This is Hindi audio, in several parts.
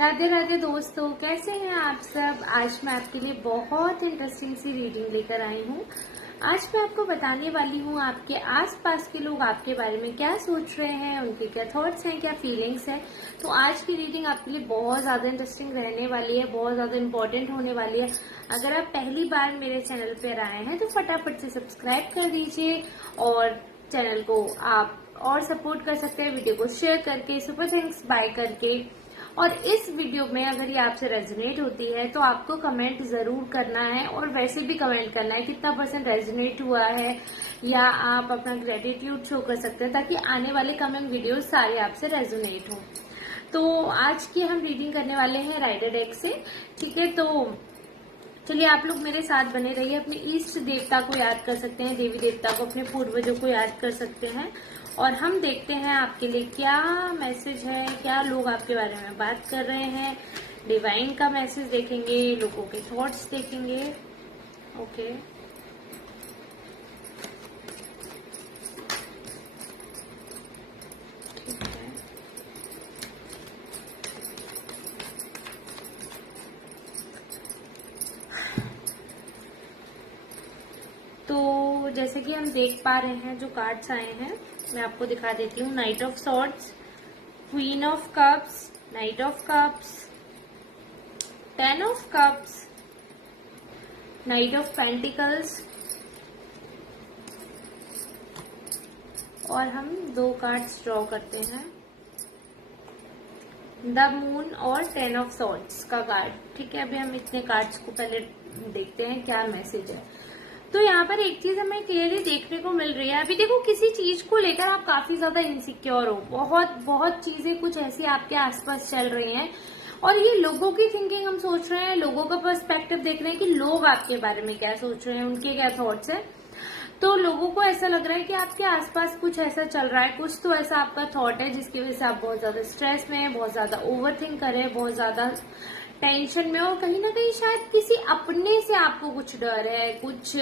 राधे राधे दोस्तों, कैसे हैं आप सब। आज मैं आपके लिए बहुत इंटरेस्टिंग सी रीडिंग लेकर आई हूँ। आज मैं आपको बताने वाली हूँ आपके आसपास के लोग आपके बारे में क्या सोच रहे हैं, उनके क्या थॉट्स हैं, क्या फीलिंग्स हैं। तो आज की रीडिंग आपके लिए बहुत ज़्यादा इंटरेस्टिंग रहने वाली है, बहुत ज़्यादा इम्पोर्टेंट होने वाली है। अगर आप पहली बार मेरे चैनल पर आए हैं तो फटाफट से सब्सक्राइब कर दीजिए और चैनल को आप और सपोर्ट कर सकते हैं वीडियो को शेयर करके, सुपर थैंक्स बाय करके। और इस वीडियो में अगर ये आपसे रेजोनेट होती है तो आपको कमेंट जरूर करना है, और वैसे भी कमेंट करना है कितना % रेजोनेट हुआ है, या आप अपना ग्रेटिट्यूड शो कर सकते हैं ताकि आने वाले कमिंग वीडियोस सारे आपसे रेजोनेट हो। तो आज की हम रीडिंग करने वाले हैं राइडर डेक से, ठीक है। तो चलिए आप लोग मेरे साथ बने रहिए। अपने इष्ट देवता को याद कर सकते हैं, देवी देवता को, अपने पूर्वजों को याद कर सकते हैं, और हम देखते हैं आपके लिए क्या मैसेज है, क्या लोग आपके बारे में बात कर रहे हैं। डिवाइन का मैसेज देखेंगे, लोगों के थॉट्स देखेंगे। ओके, ठीक है। तो जैसे कि हम देख पा रहे हैं जो कार्ड्स आए हैं मैं आपको दिखा देती हूँ। Night of swords, queen of cups, night of cups, 10 of cups, night of pentacles, और हम 2 कार्ड्स ड्रॉ करते हैं, द मून और 10 ऑफ सॉर्ड्स का कार्ड, ठीक है। अभी हम इतने कार्ड्स को पहले देखते हैं क्या मैसेज है। तो यहाँ पर एक चीज हमें क्लियरली देखने को मिल रही है। अभी देखो, किसी चीज को लेकर आप काफी ज्यादा इनसिक्योर हो, बहुत चीजें कुछ ऐसी आपके आसपास चल रही हैं, और ये लोगों की थिंकिंग हम सोच रहे हैं, लोगों का पर्सपेक्टिव देख रहे हैं कि लोग आपके बारे में क्या सोच रहे हैं, उनके क्या थॉट्स हैं। तो लोगों को ऐसा लग रहा है कि आपके आसपास कुछ ऐसा चल रहा है, कुछ तो ऐसा आपका थॉट है जिसकी वजह से आप बहुत ज्यादा स्ट्रेस में हैं, बहुत ज्यादा ओवर थिंक कर रहे हैं, बहुत ज्यादा टेंशन में, और कहीं ना कहीं शायद किसी अपने से आपको कुछ डर है, कुछ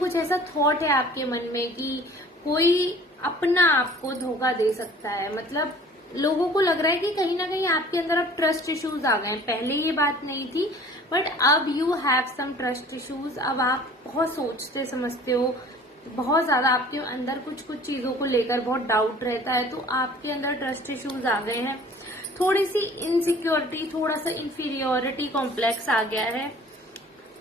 कुछ ऐसा थॉट है आपके मन में कि कोई अपना आपको धोखा दे सकता है। मतलब लोगों को लग रहा है कि कहीं ना कहीं आपके अंदर अब ट्रस्ट इश्यूज आ गए। पहले ये बात नहीं थी, बट अब you have some trust issues. अब आप बहुत सोचते समझते हो, बहुत ज्यादा आपके अंदर कुछ चीजों को लेकर बहुत डाउट रहता है, तो आपके अंदर ट्रस्ट इश्यूज आ गए हैं। थोड़ी सी इनसिक्योरिटी, थोड़ा सा इंफीरियोरिटी कॉम्प्लेक्स आ गया है।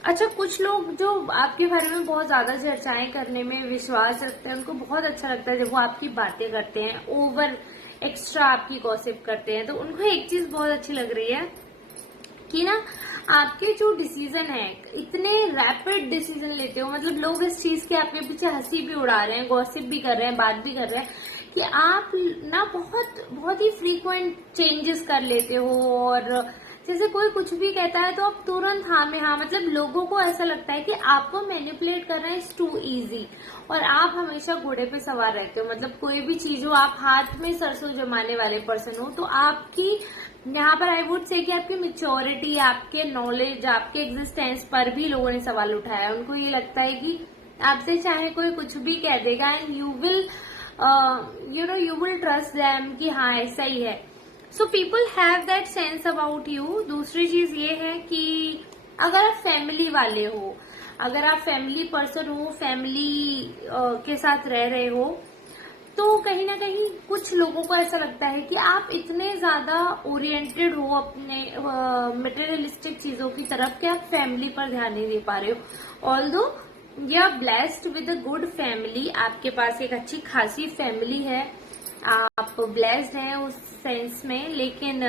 अच्छा, कुछ लोग जो आपके बारे में बहुत ज्यादा चर्चाएं करने में विश्वास रखते हैं, उनको बहुत अच्छा लगता है जब वो आपकी बातें करते हैं, ओवर एक्स्ट्रा आपकी गॉसिप करते हैं। तो उनको एक चीज बहुत अच्छी लग रही है कि ना, आपके जो डिसीजन है, इतने रैपिड डिसीजन लेते हो। मतलब लोग इस चीज के आपके पीछे हंसी भी उड़ा रहे हैं, गॉसिप भी कर रहे हैं, बात भी कर रहे हैं कि आप ना बहुत ही फ्रीक्वेंट चेंजेस कर लेते हो, और जैसे कोई कुछ भी कहता है तो आप तुरंत हाँ में हाँ। मतलब लोगों को ऐसा लगता है कि आपको मैनिपुलेट करना इज टू इजी, और आप हमेशा घोड़े पे सवार रहते हो। मतलब कोई भी चीज हो, आप हाथ में सरसों जमाने वाले पर्सन हो। तो आपकी यहाँ पर आई वुड से कि आपकी मेच्योरिटी, आपके नॉलेज, आपके एग्जिस्टेंस पर भी लोगों ने सवाल उठाया। उनको ये लगता है कि आपसे चाहे कोई कुछ भी कह देगा, and you will trust them कि हाँ ऐसा ही है। So people have that sense about you. दूसरी चीज ये है कि अगर आप फैमिली वाले हो, अगर आप फैमिली पर्सन हो, फैमिली के साथ रह रहे हो, तो कहीं ना कहीं कुछ लोगों को ऐसा लगता है कि आप इतने ज्यादा ओरिएंटेड हो अपने मटेरियलिस्टिक चीजों की तरफ कि आप फैमिली पर ध्यान नहीं दे पा रहे हो। Although you are blessed with a good family, आपके पास एक अच्छी खासी फैमिली है, आप ब्लेस्ड हैं उस सेंस में, लेकिन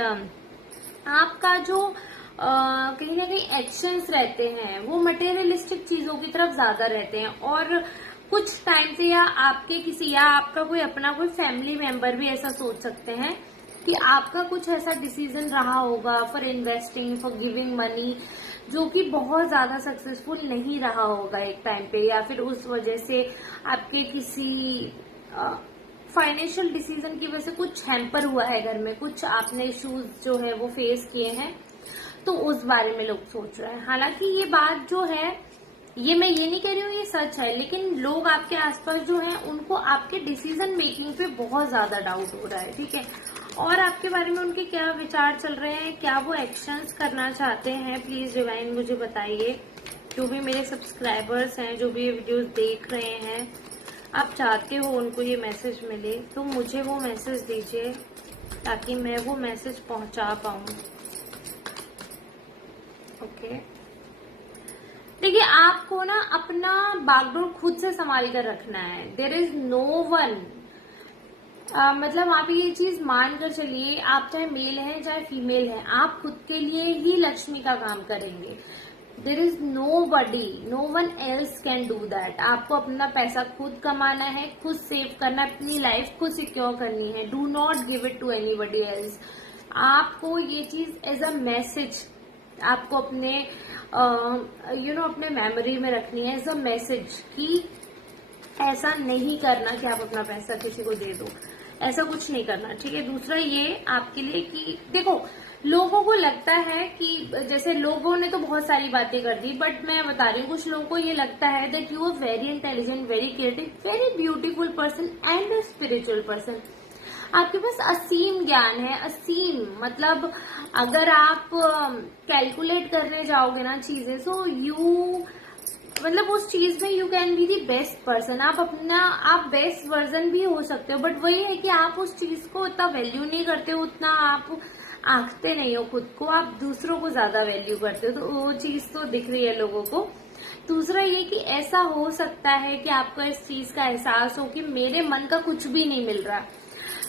आपका जो कहीं ना कहीं एक्शंस रहते हैं वो मटेरियलिस्टिक चीजों की तरफ ज्यादा रहते हैं। और कुछ टाइम से या आपका कोई अपना कोई फैमिली मेंबर भी ऐसा सोच सकते हैं कि आपका कुछ ऐसा डिसीजन रहा होगा for investing, for giving money, जो कि बहुत ज्यादा सक्सेसफुल नहीं रहा होगा एक टाइम पे, या फिर उस वजह से आपके किसी फाइनेंशियल डिसीजन की वजह से कुछ हैम्पर हुआ है घर में, कुछ आपने इश्यूज जो है वो फेस किए हैं, तो उस बारे में लोग सोच रहे हैं। हालांकि ये बात जो है, ये मैं ये नहीं कह रही हूँ ये सच है, लेकिन लोग आपके आसपास जो हैं उनको आपके डिसीजन मेकिंग पे बहुत ज्यादा डाउट हो रहा है, ठीक है। और आपके बारे में उनके क्या विचार चल रहे हैं, क्या वो एक्शंस करना चाहते हैं, प्लीज डिवाइन मुझे बताइए। जो भी मेरे सब्सक्राइबर्स हैं, जो भी ये वीडियोस देख रहे हैं, आप चाहते हो उनको ये मैसेज मिले तो मुझे वो मैसेज दीजिए ताकि मैं वो मैसेज पहुंचा पाऊं। ओके, देखिए आपको ना अपना बागडोर खुद से संभाल कर रखना है। देयर इज नो वन, मतलब आप ये चीज मान कर चलिए, आप चाहे मेल हैं चाहे फीमेल हैं, आप खुद के लिए ही लक्ष्मी का काम करेंगे। There is nobody, no one else can do that. आपको अपना पैसा खुद कमाना है, खुद सेव करना है, अपनी लाइफ खुद सिक्योर करनी है। Do not give it to anybody else. आपको ये चीज एज अ मैसेज आपको अपने अपने मेमोरी में रखनी है, एज अ मैसेज कि ऐसा नहीं करना कि आप अपना पैसा किसी को दे दो, ऐसा कुछ नहीं करना, ठीक है। दूसरा ये आपके लिए कि देखो लोगों को लगता है कि जैसे लोगों ने तो बहुत सारी बातें कर दी, बट मैं बता रही हूँ कुछ लोगों को ये लगता है that you are very intelligent, very creative, very beautiful person and a spiritual person. आपके पास असीम ज्ञान है, असीम मतलब अगर आप कैलकुलेट करने जाओगे ना चीजें, सो यू मतलब उस चीज में you can be the best person. आप बेस्ट वर्जन भी हो सकते हो, बट वही है कि आप उस चीज को उतना वैल्यू नहीं करते हो, उतना आप आंकते नहीं हो खुद को, आप दूसरों को ज्यादा वैल्यू करते हो, तो वो चीज तो दिख रही है लोगों को। दूसरा ये कि ऐसा हो सकता है कि आपको इस चीज का एहसास हो कि मेरे मन का कुछ भी नहीं मिल रहा,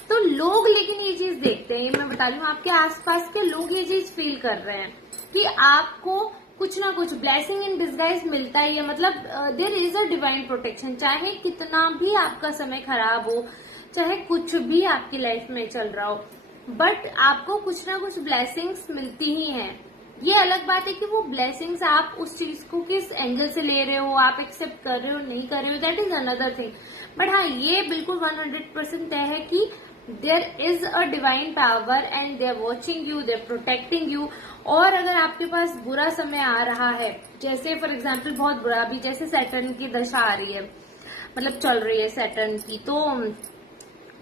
तो लोग लेकिन ये चीज देखते हैं, मैं बता रही हूँ आपके आसपास के लोग ये चीज फील कर रहे हैं कि आपको कुछ ना कुछ ब्लेसिंग इन डिस्गाइज मिलता ही है। मतलब there is a divine protection. चाहे कितना भी आपका समय खराब हो, चाहे कुछ भी आपकी लाइफ में चल रहा हो, बट आपको कुछ ना कुछ ब्लेसिंग्स मिलती ही हैं। ये अलग बात है कि वो ब्लेसिंग्स आप उस चीज को किस एंगल से ले रहे हो, आप एक्सेप्ट कर रहे हो नहीं कर रहे हो, that is another thing. But हाँ, ये बिल्कुल 100% तय है कि there is a divine power and they are watching you, they are protecting you. और अगर आपके पास बुरा समय आ रहा है, जैसे फॉर एग्जाम्पल बहुत बुरा, अभी जैसे सैटर्न की दशा आ रही है, मतलब चल रही है सैटर्न की, तो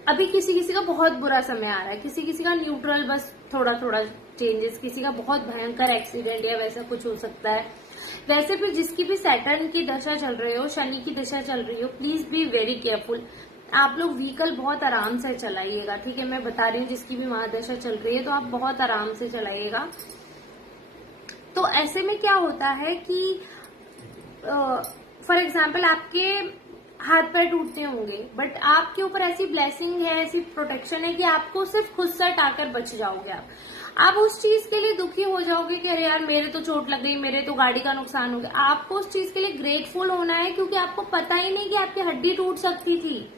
अभी किसी किसी का बहुत बुरा समय आ रहा है, किसी किसी का न्यूट्रल, बस थोड़ा थोड़ा चेंजेस, किसी का बहुत भयंकर एक्सीडेंट या वैसा कुछ हो सकता है। वैसे भी जिसकी भी सैटर्न की दशा चल रही हो, शनि की दशा चल रही हो, प्लीज बी वेरी केयरफुल। आप लोग व्हीकल बहुत आराम से चलाइएगा, ठीक है। मैं बता रही हूँ जिसकी भी महादशा चल रही है तो आप बहुत आराम से चलाइएगा। तो ऐसे में क्या होता है कि फॉर एग्जाम्पल आपके हाथ पैर टूटते होंगे, बट आपके ऊपर ऐसी ब्लेसिंग है, ऐसी प्रोटेक्शन है कि आपको सिर्फ खुद से हटाकर बच जाओगे। आप उस चीज के लिए दुखी हो जाओगे कि अरे यार मेरे तो चोट लग गई, मेरे तो गाड़ी का नुकसान हो गया। आपको उस चीज के लिए ग्रेटफुल होना है, क्योंकि आपको पता ही नहीं कि आपकी हड्डी टूट सकती थी।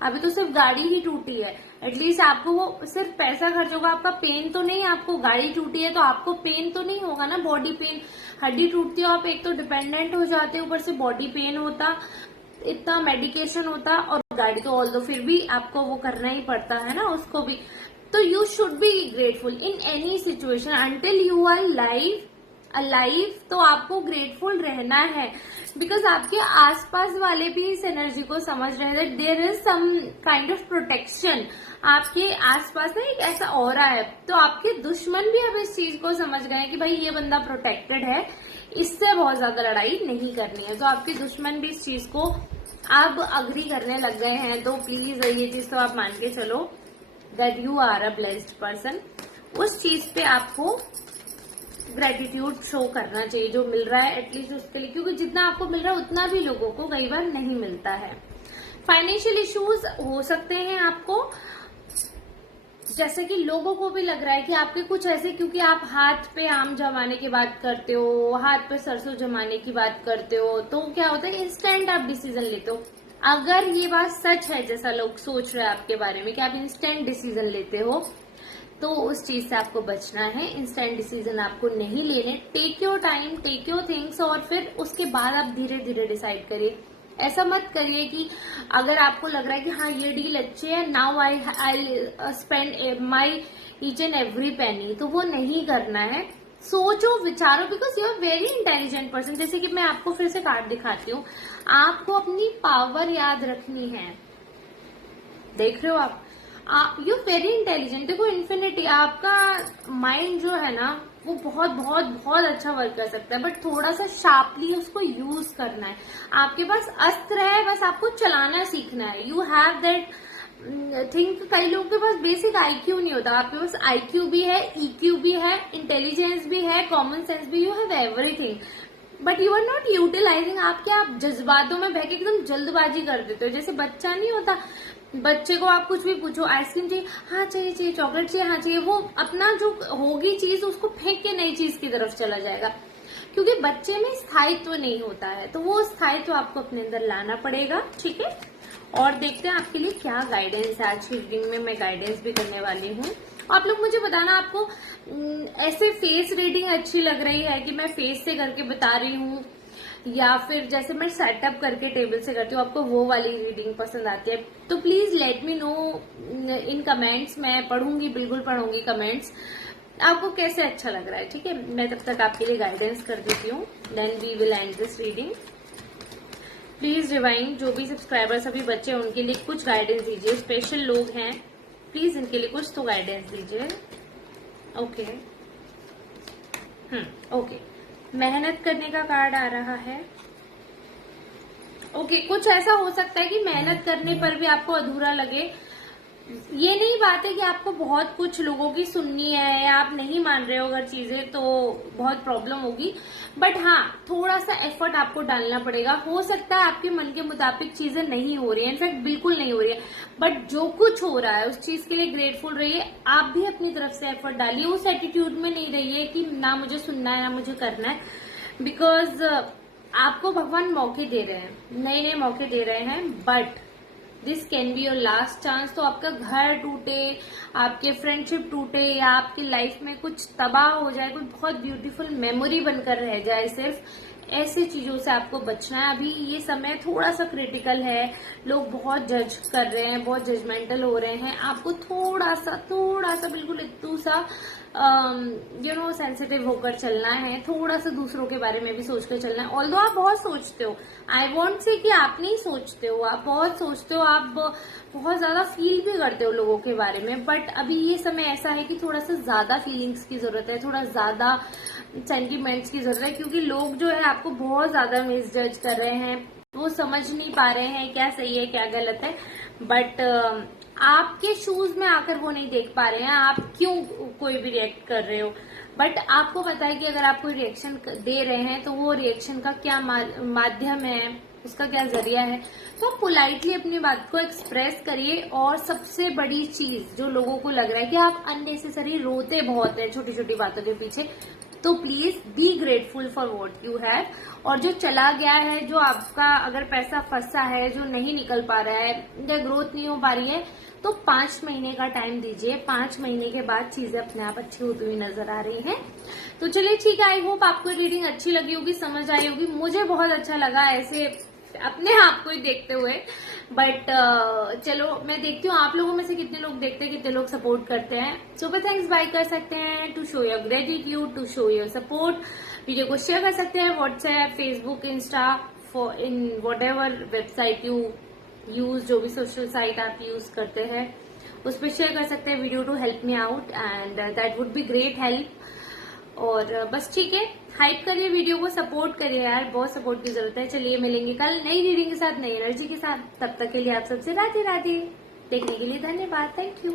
अभी तो सिर्फ गाड़ी ही टूटी है, एटलीस्ट आपको वो सिर्फ पैसा खर्च होगा, आपका पेन तो नहीं। आपको गाड़ी टूटी है तो आपको पेन तो नहीं होगा ना, बॉडी पेन। हड्डी टूटती हो आप एक तो डिपेंडेंट हो जाते हो, ऊपर से बॉडी पेन होता, इतना मेडिकेशन होता, और गाड़ी तो ऑल दो फिर भी आपको वो करना ही पड़ता है ना उसको भी। तो you should be grateful in any situation until you are alive. तो आपको ग्रेटफुल रहना है, बिकॉज आपके आसपास वाले भी इस एनर्जी को समझ रहे हैं, there is some kind of protection. आपके आसपास ना एक ऐसा ऑरा है, तो आपके दुश्मन भी अब इस चीज को समझ गए हैं कि भाई ये बंदा प्रोटेक्टेड है, इससे बहुत ज्यादा लड़ाई नहीं करनी है। तो आपके दुश्मन भी इस चीज को अब अग्री करने लग गए हैं। तो प्लीज ये चीज तो आप मान के चलो that you are a blessed person. उस चीज पे आपको ग्रेटिट्यूड शो करना चाहिए, जो मिल रहा है एटलीस्ट उसके लिए, क्योंकि जितना आपको मिल रहा है उतना भी लोगों को कई बार नहीं मिलता है। फाइनेंशियल इश्यूज हो सकते हैं आपको, जैसे कि लोगों को भी लग रहा है कि आपके कुछ ऐसे, क्योंकि आप हाथ पे आम जमाने की बात करते हो, हाथ पे सरसों जमाने की बात करते हो, तो क्या होता है इंस्टेंट आप डिसीजन लेते हो। अगर ये बात सच है जैसा लोग सोच रहे हैं आपके बारे में कि आप इंस्टेंट डिसीजन लेते हो, तो उस चीज से आपको बचना है। इंस्टेंट डिसीजन आपको नहीं लेने, take your time, take your things, और फिर उसके बाद आप धीरे धीरे डिसाइड करिए। ऐसा मत करिए कि अगर आपको लग रहा है कि हाँ ये डील अच्छी है, now I spend my each and every penny, तो वो नहीं करना है। सोचो विचारो, because you are very intelligent person. जैसे कि मैं आपको फिर से कार्ड दिखाती हूँ, आपको अपनी पावर याद रखनी है। देख रहे हो यू वेरी इंटेलिजेंट। देखो इन्फिनिटी, आपका माइंड जो है ना वो बहुत बहुत बहुत अच्छा वर्क कर सकता है, बट थोड़ा सा शार्पली उसको यूज करना है। आपके पास अस्त्र है, बस आपको चलाना सीखना है। You have that think. कई लोगों के पास बेसिक आईक्यू नहीं होता, आपके पास आईक्यू भी है, ईक्यू भी है, इंटेलिजेंस भी है, कॉमन सेंस भी, you have everything, but you are not utilising. आप जज्बातों में बह के एकदम जल्दबाजी कर देते हो। जैसे बच्चा नहीं होता, बच्चे को आप कुछ भी पूछो, आइसक्रीम चाहिए, हाँ चाहिए, चाहिए चॉकलेट चाहिए, हाँ चाहिए, वो अपना जो होगी चीज उसको फेंक के नई चीज की तरफ चला जाएगा, क्योंकि बच्चे में स्थायित्व नहीं होता है। तो वो स्थायित्व आपको अपने अंदर लाना पड़ेगा, ठीक है। और देखते हैं आपके लिए क्या गाइडेंस है। आज की रीडिंग में मैं गाइडेंस भी करने वाली हूँ। आप लोग मुझे बताना, आपको ऐसे फेस रीडिंग अच्छी लग रही है कि मैं फेस से करके बता रही हूँ, या फिर जैसे मैं सेटअप करके टेबल से करती हूँ, आपको वो वाली रीडिंग पसंद आती है, तो please let me know in comments. मैं पढ़ूंगी, बिल्कुल पढ़ूंगी कमेंट्स, आपको कैसे अच्छा लग रहा है, ठीक है। मैं तब तक आपके लिए गाइडेंस कर देती हूँ, then we will end this reading. Please divine, जो भी सब्सक्राइबर्स अभी बच्चे हैं उनके लिए कुछ गाइडेंस दीजिए। स्पेशल लोग हैं, प्लीज इनके लिए कुछ तो गाइडेंस दीजिए। ओके, ओके, मेहनत करने का कार्ड आ रहा है। ओके, कुछ ऐसा हो सकता है कि मेहनत करने पर भी आपको अधूरा लगे। ये नहीं बात है कि आपको बहुत कुछ लोगों की सुननी है या आप नहीं मान रहे हो अगर चीजें, तो बहुत प्रॉब्लम होगी, बट हाँ थोड़ा सा एफर्ट आपको डालना पड़ेगा। हो सकता है आपके मन के मुताबिक चीजें नहीं हो रही है, इनफैक्ट बिल्कुल नहीं हो रही है, बट जो कुछ हो रहा है उस चीज के लिए ग्रेटफुल रहिए। आप भी अपनी तरफ से एफर्ट डालिए, उस एटीट्यूड में नहीं रहिए कि ना मुझे सुनना है ना मुझे करना है, बिकॉज आपको भगवान मौके दे रहे हैं, नए नए मौके दे रहे हैं, but this can be your last chance. तो आपका घर टूटे, आपके फ्रेंडशिप टूटे, या आपकी लाइफ में कुछ तबाह हो जाए, कोई बहुत ब्यूटीफुल मेमोरी बनकर रह जाए, सिर्फ ऐसी चीजों से आपको बचना है। अभी ये समय थोड़ा सा क्रिटिकल है, लोग बहुत जज कर रहे हैं, बहुत जजमेंटल हो रहे हैं। आपको थोड़ा सा बिल्कुल इतू सा सेंसिटिव होकर चलना है, थोड़ा सा दूसरों के बारे में भी सोचकर चलना है। ऑल्दो आप बहुत सोचते हो, आई वॉन्ट से कि आप नहीं सोचते हो, आप बहुत सोचते हो, आप बहुत ज्यादा फील भी करते हो लोगों के बारे में, बट अभी ये समय ऐसा है कि थोड़ा सा ज्यादा फीलिंग्स की जरूरत है, थोड़ा ज्यादा सेंटिमेंट्स की जरूरत है, क्योंकि लोग जो है आपको बहुत ज्यादा मिसजज कर रहे हैं, वो समझ नहीं पा रहे हैं क्या सही है क्या गलत है, बट आपके शूज में आकर वो नहीं देख पा रहे हैं आप क्यों कोई भी रिएक्ट कर रहे हो। बट आपको पता है कि अगर आप कोई रिएक्शन दे रहे हैं तो वो रिएक्शन का क्या माध्यम है, उसका क्या जरिया है। तो पोलाइटली अपनी बात को एक्सप्रेस करिए। और सबसे बड़ी चीज जो लोगों को लग रहा है कि आप अननेसेसरी रोते बहुत है छोटी छोटी बातों के पीछे, तो please be grateful for what you have. और जो चला गया है, जो आपका अगर पैसा फंसा है, जो नहीं निकल पा रहा है या ग्रोथ नहीं हो पा रही है, तो 5 महीने का टाइम दीजिए। 5 महीने के बाद चीजें अपने आप अच्छी होती हुई नजर आ रही हैं। तो चलिए ठीक है, आई होप आपको रीडिंग अच्छी लगी होगी, समझ आई होगी। मुझे बहुत अच्छा लगा ऐसे अपने आप को ही देखते हुए, बट चलो मैं देखती हूँ आप लोगों में से कितने लोग देखते हैं, कितने लोग सपोर्ट करते हैं। सुपर थैंक्स बाय कर सकते हैं to show your gratitude, to show your support. Video को शेयर कर सकते हैं WhatsApp, Facebook, Insta, for in whatever website you use, जो भी सोशल साइट आप यूज करते हैं उस पर शेयर कर सकते हैं video to help me out, and that would be great help. और बस ठीक है, हाइप करिए वीडियो को, सपोर्ट करिए यार, बहुत सपोर्ट की जरूरत है। चलिए मिलेंगे कल नई रीडिंग के साथ, नई एनर्जी के साथ। तब तक के लिए आप सबसे राधे राधे। देखने के लिए धन्यवाद, थैंक यू।